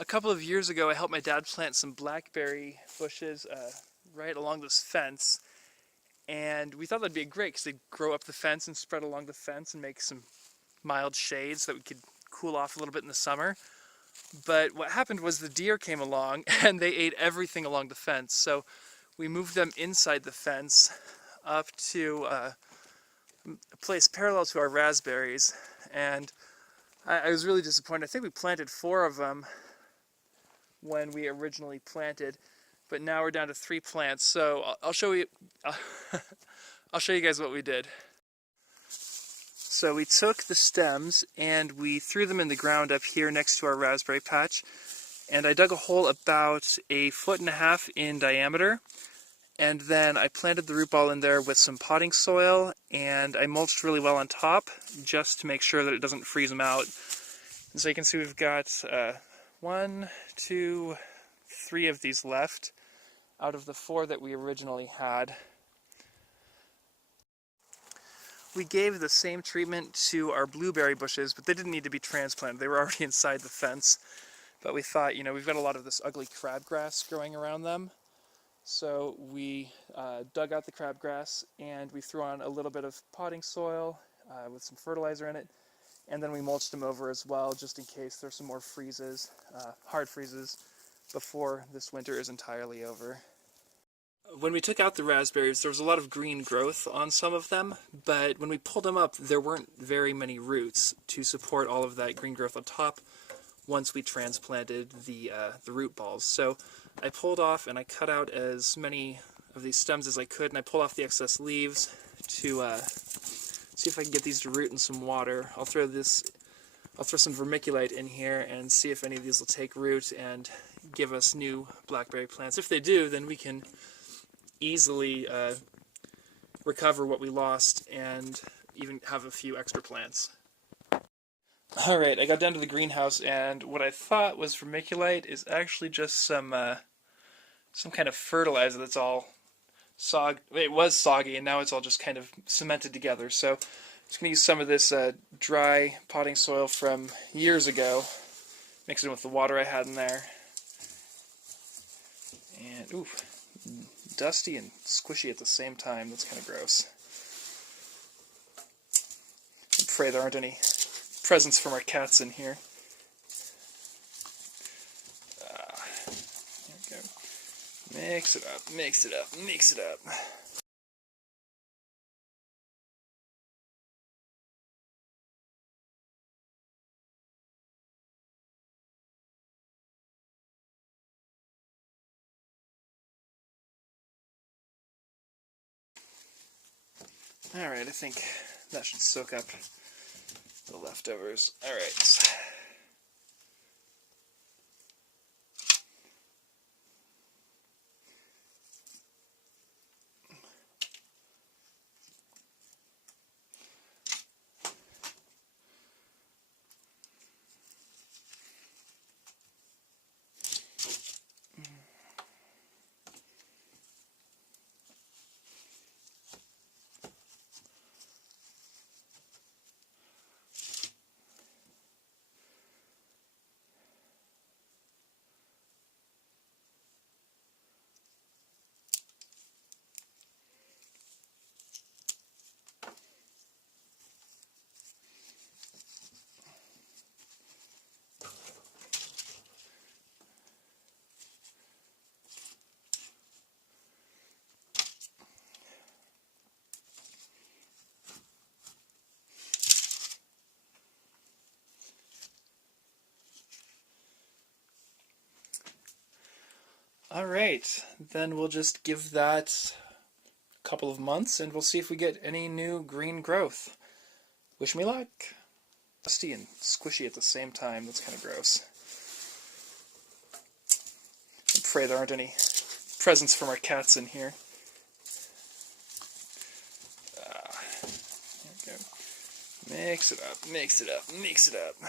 A couple of years ago, I helped my dad plant some blackberry bushes right along this fence, and we thought that'd be great because they'd grow up the fence and spread along the fence and make some mild shade so that we could cool off a little bit in the summer. But what happened was the deer came along and they ate everything along the fence, so we moved them inside the fence up to a place parallel to our raspberries, and I was really disappointed. I think we planted 4 of them when we originally planted, but now we're down to 3 plants. So I'll show you. I'll show you guys what we did. So we took the stems and we threw them in the ground up here next to our raspberry patch, and I dug a hole about 1.5 feet in diameter, and then I planted the root ball in there with some potting soil, and I mulched really well on top just to make sure that it doesn't freeze them out. And so you can see we've got 1, 2, 3 of these left out of the 4 that we originally had. We gave the same treatment to our blueberry bushes, but they didn't need to be transplanted. They were already inside the fence. But we thought, you know, we've got a lot of this ugly crabgrass growing around them. So we dug out the crabgrass and we threw on a little bit of potting soil with some fertilizer in it. And then we mulched them over as well, just in case there's some more freezes, hard freezes, before this winter is entirely over. When we took out the raspberries, there was a lot of green growth on some of them, but when we pulled them up, there weren't very many roots to support all of that green growth on top once we transplanted the root balls. So I pulled off and I cut out as many of these stems as I could, and I pulled off the excess leaves to see if I can get these to root in some water. I'll throw some vermiculite in here and see if any of these will take root and give us new blackberry plants. If they do, then we can easily recover what we lost and even have a few extra plants. Alright, I got down to the greenhouse, and what I thought was vermiculite is actually just some kind of fertilizer that's all it was soggy, and now it's all just kind of cemented together. So I'm just going to use some of this dry potting soil from years ago, mix it in with the water I had in there, and ooh, dusty and squishy at the same time. That's kind of gross. I pray there aren't any presents from our cats in here. There we go. Mix it up, mix it up, mix it up. Alright, I think that should soak up the leftovers. Alright. Alright, then we'll just give that a couple of months and we'll see if we get any new green growth. Wish me luck. Dusty and squishy at the same time. That's kind of gross. I pray there aren't any presents from our cats in here. There we go. Mix it up, mix it up, mix it up.